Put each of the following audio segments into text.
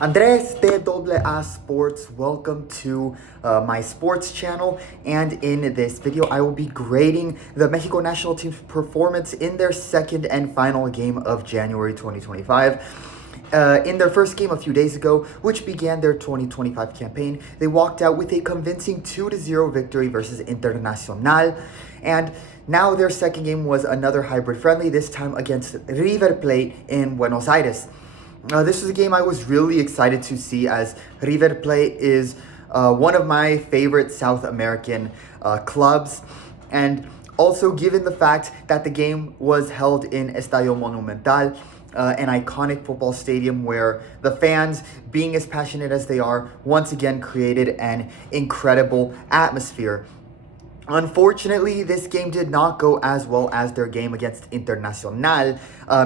Andres de AA Sports, welcome to my sports channel, and in this video I will be grading the Mexico National Team's performance in their second and final game of January 2025. In their first game a few days ago, which began their 2025 campaign, they walked out with a convincing 2-0 victory versus Internacional, and now their second game was another hybrid friendly, this time against River Plate in Buenos Aires. This was a game I was really excited to see, as River Plate is one of my favorite South American clubs, and also given the fact that the game was held in Estadio Monumental, an iconic football stadium where the fans, being as passionate as they are, once again created an incredible atmosphere. Unfortunately, this game did not go as well as their game against Internacional.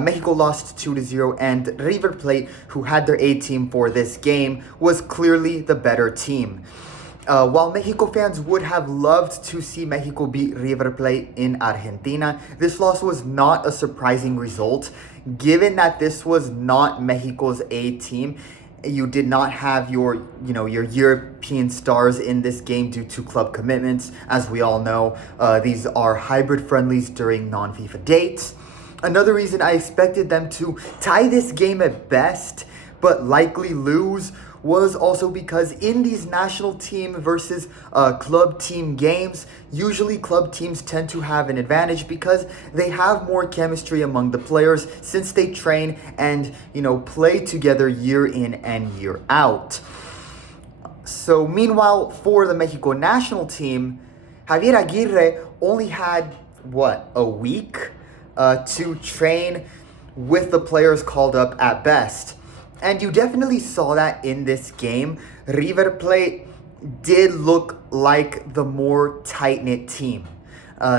Mexico lost 2-0, and River Plate, who had their A team for this game, was clearly the better team. While Mexico fans would have loved to see Mexico beat River Plate in Argentina, this loss was not a surprising result, given that this was not Mexico's A team. You did not have your European stars in this game due to club commitments. As we all know, these are hybrid friendlies during non-FIFA dates. Another reason I expected them to tie this game at best, but likely lose, was also because in these national team versus club team games, usually club teams tend to have an advantage because they have more chemistry among the players since they train and play together year in and year out. So meanwhile, for the Mexico national team, Javier Aguirre only had a week to train with the players called up at best. And you definitely saw that in this game. River Plate did look like the more tight-knit team.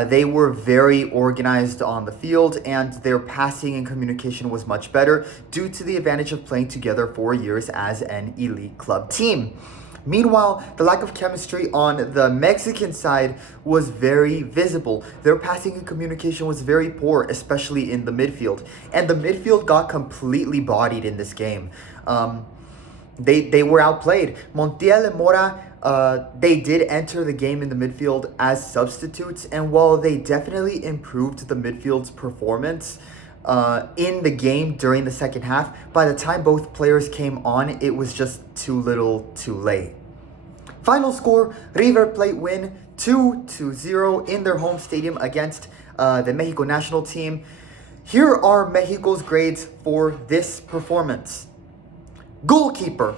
They were very organized on the field, and their passing and communication was much better due to the advantage of playing together for years as an elite club team. Meanwhile, the lack of chemistry on the Mexican side was very visible. Their passing and communication was very poor, especially in the midfield. And the midfield got completely bodied in this game. They were outplayed. Montiel and Mora, they did enter the game in the midfield as substitutes. And while they definitely improved the midfield's performance in the game during the second half, by the time both players came on, it was just too little too late. Final score, River Plate win 2-0 in their home stadium against the Mexico national team. Here are Mexico's grades for this performance. Goalkeeper,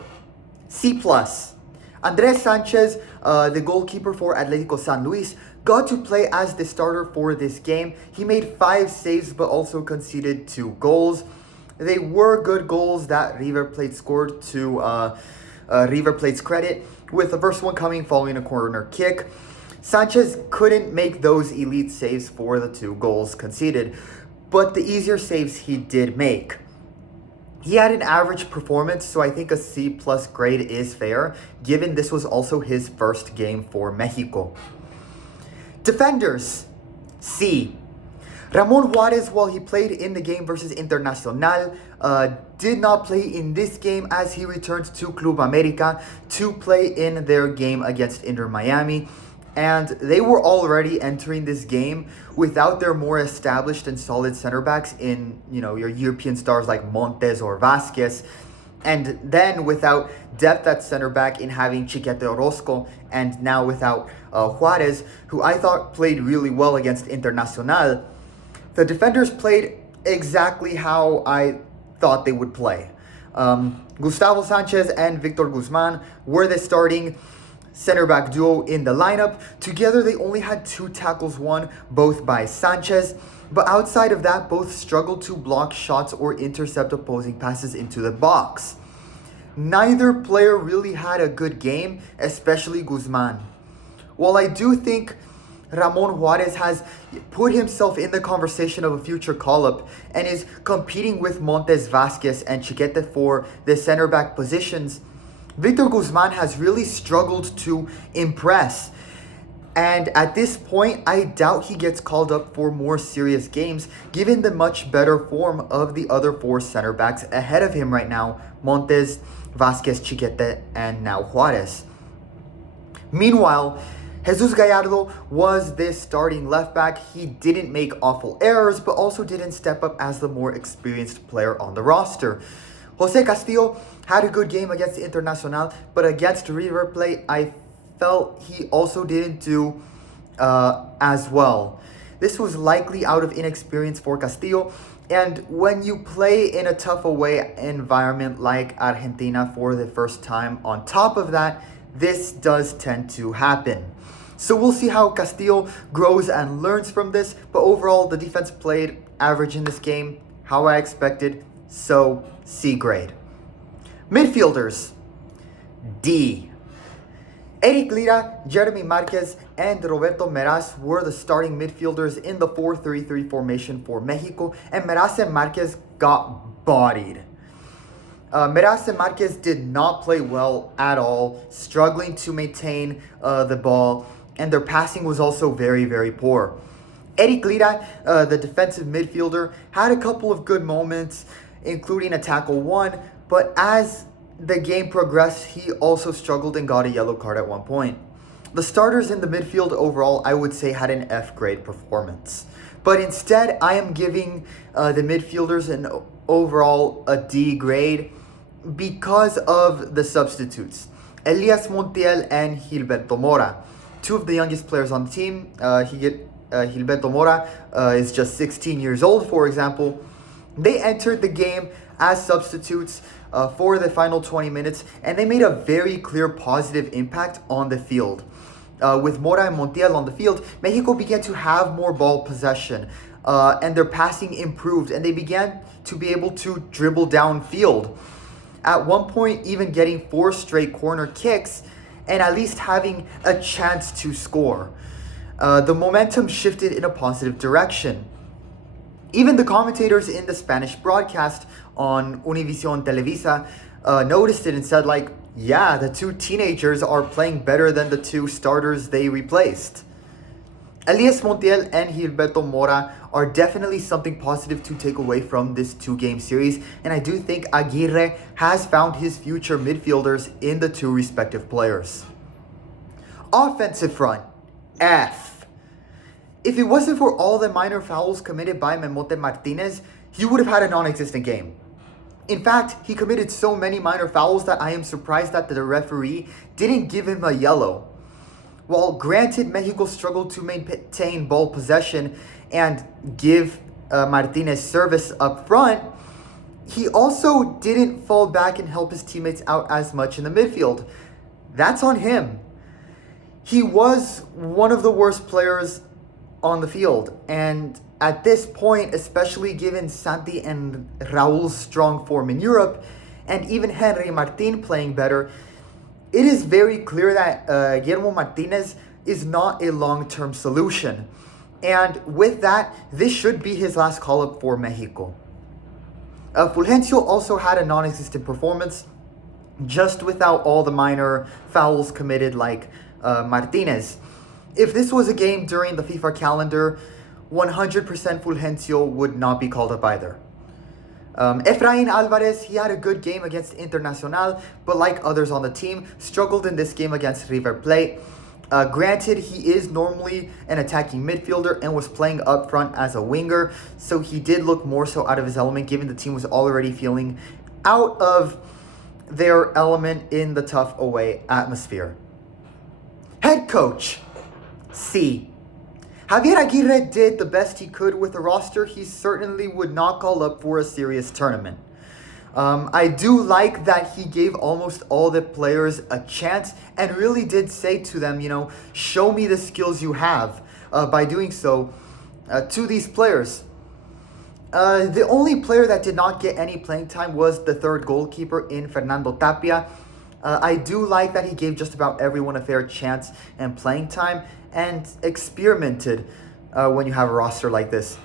C+. Andres Sanchez, the goalkeeper for Atlético San Luis, got to play as the starter for this game. He made 5 saves but also conceded 2 goals. They were good goals that River Plate scored, to River Plate's credit, with the first one coming following a corner kick. Sanchez couldn't make those elite saves for the 2 goals conceded, but the easier saves he did make. He had an average performance, so I think a C+ grade is fair, given this was also his first game for Mexico. Defenders, C. Ramon Juarez, while he played in the game versus Internacional, did not play in this game as he returned to Club America to play in their game against Inter Miami. And they were already entering this game without their more established and solid center backs in, your European stars like Montes or Vasquez. And then without depth at center back in having Chiquete Orozco, and now without Juarez, who I thought played really well against Internacional, the defenders played exactly how I thought they would play. Gustavo Sanchez and Victor Guzman were the starting center back duo in the lineup. Together they only had 2 tackles won, both by Sanchez, but outside of that, both struggled to block shots or intercept opposing passes into the box. Neither player really had a good game, especially Guzman. While I do think Ramon Juarez has put himself in the conversation of a future call-up and is competing with Montes, Vasquez, and Chiquete for the center back positions, Victor Guzman has really struggled to impress. And at this point, I doubt he gets called up for more serious games, given the much better form of the other 4 center backs ahead of him right now, Montes, Vasquez, Chiquete, and now Juarez. Meanwhile, Jesus Gallardo was this starting left back. He didn't make awful errors, but also didn't step up as the more experienced player on the roster. Jose Castillo had a good game against Internacional, but against River Plate, I felt he also didn't do as well. This was likely out of inexperience for Castillo, and when you play in a tough away environment like Argentina for the first time, on top of that, this does tend to happen. So we'll see how Castillo grows and learns from this, but overall the defense played average in this game, how I expected, so C grade. Midfielders, D. Eric Lira, Jeremy Marquez, and Roberto Meraz were the starting midfielders in the 4-3-3 formation for Mexico, and Meraz and Marquez got bodied. Meraz and Marquez did not play well at all, struggling to maintain the ball, and their passing was also very, very poor. Eric Lira, the defensive midfielder, had a couple of good moments, including a tackle won, but as the game progressed, he also struggled and got a yellow card at one point. The starters in the midfield overall, I would say, had an F grade performance. But instead, I am giving the midfielders an overall a D grade because of the substitutes. Elias Montiel and Gilberto Mora, two of the youngest players on the team. Gilberto Mora is just 16 years old, for example. They entered the game as substitutes for the final 20 minutes, and they made a very clear positive impact on the field. With Mora and Montiel on the field, Mexico began to have more ball possession, and their passing improved, and they began to be able to dribble downfield. At one point, even getting 4 straight corner kicks, and at least having a chance to score. The momentum shifted in a positive direction. Even the commentators in the Spanish broadcast on Univision Televisa noticed it and said, like, yeah, the two teenagers are playing better than the two starters they replaced. Elias Montiel and Gilberto Mora are definitely something positive to take away from this 2-game series, and I do think Aguirre has found his future midfielders in the two respective players. Offensive front, F. If it wasn't for all the minor fouls committed by Memote Martinez, he would have had a non-existent game. In fact, he committed so many minor fouls that I am surprised that the referee didn't give him a yellow. While granted, Mexico struggled to maintain ball possession and give Martinez service up front, he also didn't fall back and help his teammates out as much in the midfield. That's on him. He was one of the worst players on the field, and at this point, especially given Santi and Raul's strong form in Europe, and even Henry Martin playing better, it is very clear that Guillermo Martinez is not a long-term solution. And with that, this should be his last call-up for Mexico. Fulgencio also had a non-existent performance, just without all the minor fouls committed like Martinez. If this was a game during the FIFA calendar, 100% Fulgencio would not be called up either. Efrain Alvarez, he had a good game against Internacional, but like others on the team, struggled in this game against River Plate. Granted, he is normally an attacking midfielder and was playing up front as a winger, so he did look more so out of his element given the team was already feeling out of their element in the tough away atmosphere. Head coach, C. Javier Aguirre did the best he could with the roster. He certainly would not call up for a serious tournament. I do like that he gave almost all the players a chance and really did say to them, show me the skills you have by doing so to these players. The only player that did not get any playing time was the third goalkeeper in Fernando Tapia. I do like that he gave just about everyone a fair chance and playing time and experimented when you have a roster like this.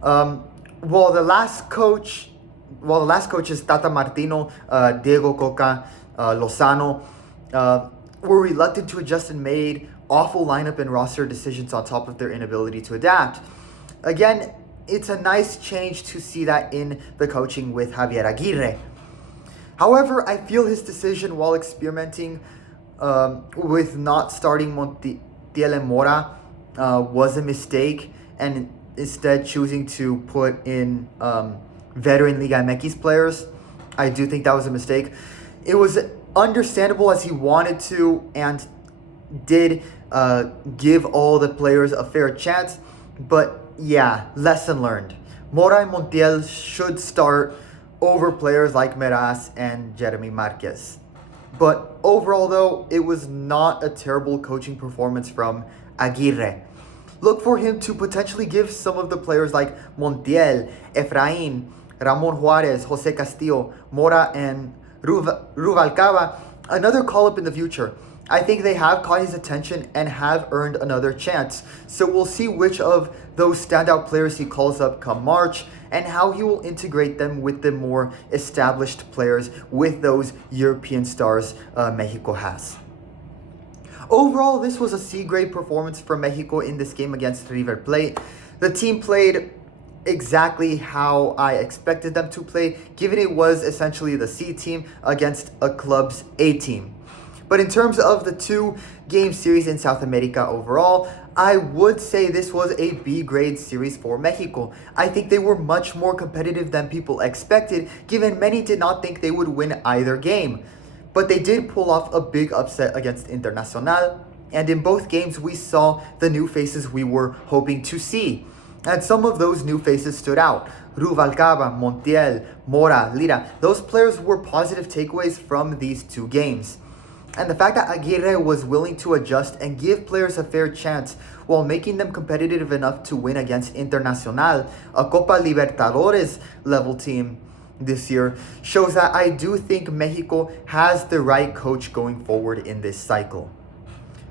While the last coaches Tata Martino, Diego Coca, Lozano were reluctant to adjust and made awful lineup and roster decisions on top of their inability to adapt. Again, it's a nice change to see that in the coaching with Javier Aguirre. However, I feel his decision while experimenting with not starting Montiel and Mora was a mistake, and instead choosing to put in veteran Liga MX players. I do think that was a mistake. It was understandable as he wanted to and did give all the players a fair chance, but yeah, lesson learned. Mora and Montiel should start over players like Meraz and Jeremy Marquez. But overall, though, it was not a terrible coaching performance from Aguirre. Look for him to potentially give some of the players like Montiel, Efrain, Ramon Juarez, Jose Castillo, Mora, and Rubalcaba another call-up in the future. I think they have caught his attention and have earned another chance. So we'll see which of those standout players he calls up come March and how he will integrate them with the more established players with those European stars Mexico has. Overall, this was a C-grade performance for Mexico in this game against River Plate. The team played exactly how I expected them to play, given it was essentially the C team against a club's A team. But in terms of the two-game series in South America overall, I would say this was a B-grade series for Mexico. I think they were much more competitive than people expected, given many did not think they would win either game. But they did pull off a big upset against Internacional, and in both games we saw the new faces we were hoping to see. And some of those new faces stood out. Rubalcaba, Montiel, Mora, Lira. Those players were positive takeaways from these two games. And the fact that Aguirre was willing to adjust and give players a fair chance while making them competitive enough to win against Internacional, a Copa Libertadores level team this year, shows that I do think Mexico has the right coach going forward in this cycle.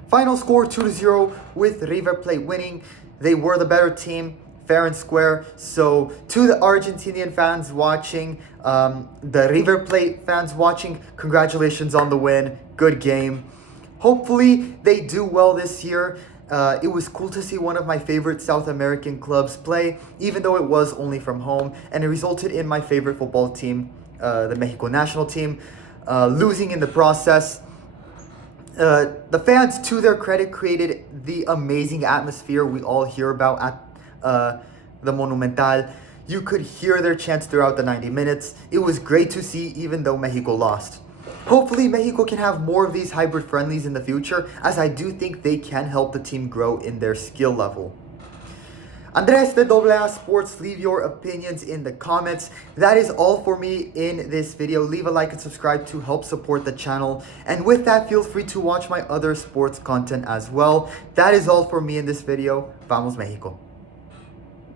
Final score 2-0 with River Plate winning. They were the better team, fair and square. So to the Argentinian fans watching, the River Plate fans watching, congratulations on the win. Good game. Hopefully they do well this year. It was cool to see one of my favorite South American clubs play, even though it was only from home, and it resulted in my favorite football team, the Mexico National Team, losing in the process. The fans, to their credit, created the amazing atmosphere we all hear about at the Monumental. You could hear their chants throughout the 90 minutes. It was great to see, even though Mexico lost. Hopefully, Mexico can have more of these hybrid friendlies in the future, as I do think they can help the team grow in their skill level. Andres de AA Sports, leave your opinions in the comments. That is all for me in this video. Leave a like and subscribe to help support the channel. And with that, feel free to watch my other sports content as well. That is all for me in this video. Vamos Mexico.